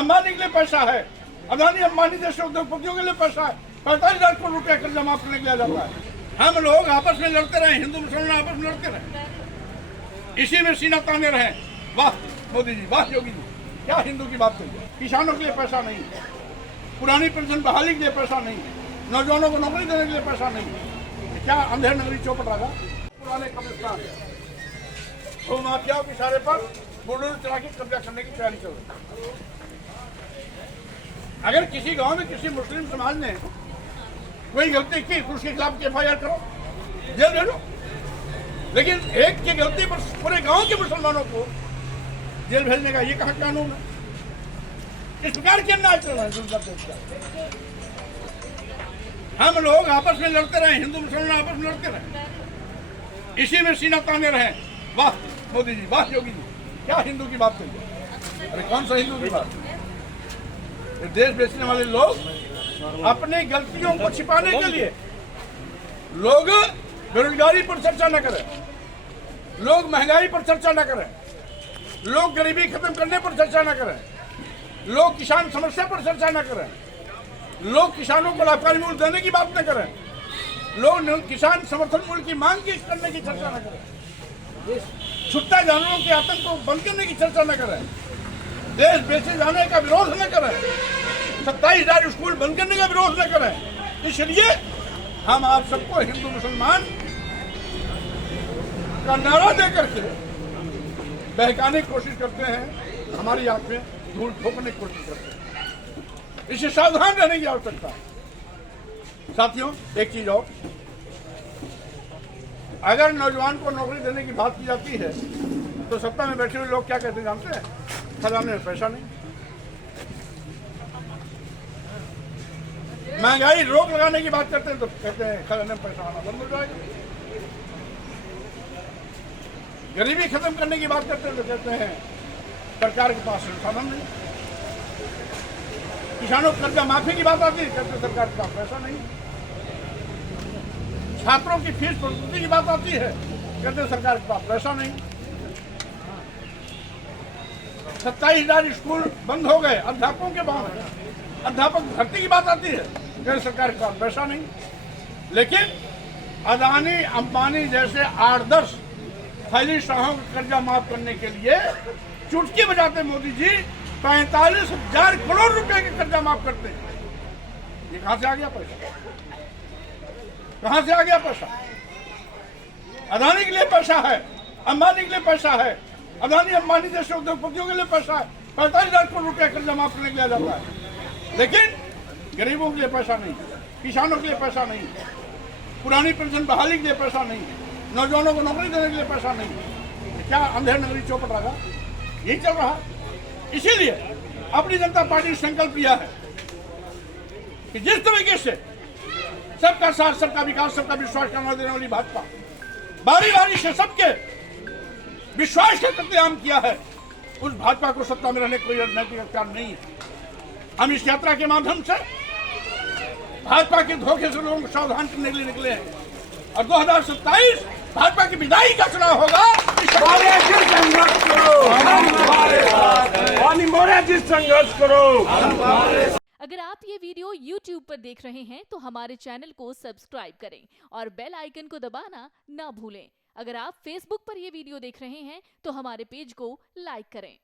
अंबानी के लिए पैसा है, अदानी अंबानी जैसे उद्योगपतियों के लिए पैसा है। 45,000 करोड़ रुपया कर्जा माफ करने के लिए जाता है। हम लोग आपस में लड़ते रहे, हिंदू मुसलमान आपस में लड़ते रहे, इसी में सीना ताने रहे। वाह मोदी जी, वाह योगी जी, क्या हिंदू की बात करिए। किसानों के लिए पैसा नहीं, पुरानी पेंशन बहाली के लिए पैसा नहीं, नौजवानों को नौकरी देने के लिए पैसा नहीं, क्या अंधेर नगरी चौपट रहा। पुराने कब्रिस्तान माफियाओं के इशारे पर बुलडोजर चला के कब्जा करने की तैयारी चल रही है। अगर किसी गांव में किसी मुस्लिम समाज ने कोई गलती की तो उसके खिलाफ FIR करो, जेल भेजो। लेकिन एक की गलती पर पूरे गांव के मुसलमानों को जेल भेजने का ये कहाँ कानून है? इस प्रकार के अन्याय चल रहा है। हम लोग आपस में लड़ते रहे, हिंदू मुसलमान आपस में लड़ते रहे, इसी में सीना ताने रहे। वाह मोदी जी, वाह योगी जी, क्या हिंदू की बात करिए। अरे कौन सा हिंदू की बात? देश बेचने वाले लोग अपनी गलतियों को छिपाने के लिए लोग बेरोजगारी पर चर्चा न करें, लोग महंगाई पर चर्चा न करें, लोग गरीबी खत्म करने पर चर्चा न करें, लोग किसान समस्या पर चर्चा न करें, लोग किसानों को लाभकारी मूल्य देने की बात न करें, लोग किसान समर्थन मूल्य की मांग की करने की चर्चा न करें, छुट्टा जानवरों के आतंक को बंद करने की चर्चा न करें, देश बेचे जाने का विरोध न करें, 27,000 स्कूल बंद करने का विरोध न करें। इसलिए हम आप सबको हिंदू मुसलमान का नारा देकर के बहकाने की कोशिश करते हैं, हमारी आंख में धूल ठोकने की कोशिश करते हैं। इससे सावधान रहने की आवश्यकता है। साथियों, एक चीज और, अगर नौजवान को नौकरी देने की बात की जाती है तो सत्ता में बैठे हुए लोग क्या कहते हैं जानते हैं? खजाने में पैसा नहीं। महंगाई रोक लगाने की बात करते हैं तो कहते हैं खजाने में पैसा आना बंद हो जाएगा। गरीबी खत्म करने की बात करते हैं तो कहते हैं सरकार के पास संसाधन नहीं। किसानों को कर्जा माफी की बात आती है, कहते हैं सरकार के पास पैसा नहीं। छात्रों की फीस प्रस्तुति की बात आती है, कहते हैं सरकार के पास पैसा नहीं। 27,000 स्कूल बंद हो गए अध्यापकों के बाद, अध्यापक भर्ती की बात आती है, कहते सरकार के पास पैसा नहीं। लेकिन अदानी अंबानी जैसे 8-10 फैली शाहों का कर्जा माफ करने के लिए चुटकी बजाते मोदी जी 45,000 करोड़ रुपए के कर्जा माफ करते हैं। ये कहां से आ गया पैसा? कहां से आ गया पैसा? अदानी के लिए पैसा है, अंबानी के लिए पैसा है, अदानी अंबानी जैसे उद्योगपतियों के लिए पैसा है। 45,000 करोड़ रुपया कर्जा माफ करने के लिए जाता है। लेकिन गरीबों के लिए पैसा नहीं, किसानों के लिए पैसा नहीं, पुरानी पेंशन बहाली के लिए पैसा नहीं, नौजवानों को नौकरी देने के लिए पैसा नहीं, क्या अंधेर नगरी चौपट रहा। यही चल रहा। इसीलिए अपनी जनता पार्टी ने संकल्प लिया है कि जिस तरीके से सबका साथ, सबका विकास, सबका विश्वास करना देने वाली भाजपा बारी बारी से सबके विश्वास का कत्लेआम किया है, उस भाजपा को सत्ता में रहने कोई राजनीतिक अधिकार नहीं है। हम इस यात्रा के माध्यम से भाजपा के धोखे से लोगों को सावधान करने के लिए निकले हैं और 2027 भाजपा की विदाई का चुनाव होगा। संघर्ष करो। अगर आप ये वीडियो YouTube पर देख रहे हैं तो हमारे चैनल को सब्सक्राइब करें और बेल आइकन को दबाना ना भूलें। अगर आप Facebook पर ये वीडियो देख रहे हैं तो हमारे पेज को लाइक करें।